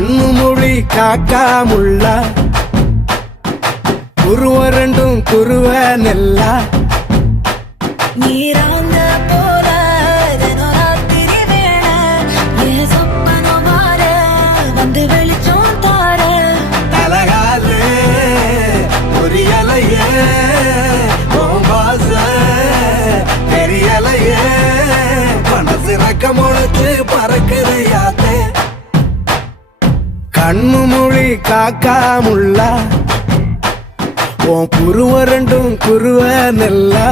கண்ணு மொழி காக்காமுள்ள குருவ ரெண்டும் குருவ நெல்லா நீராங்க போல ராத்திரி வேள என் சொப்பனம் மாற வந்து வெளிச்சம் தார அழகாலே புரியலையே உன் பாச தெரியலையே மனசு ரக்க முளைச்சு பறக்குதையாத்தே கண்ணு மொழி காக்காமுள்ள உன் குருவ ரெண்டும் குருவ நெல்லா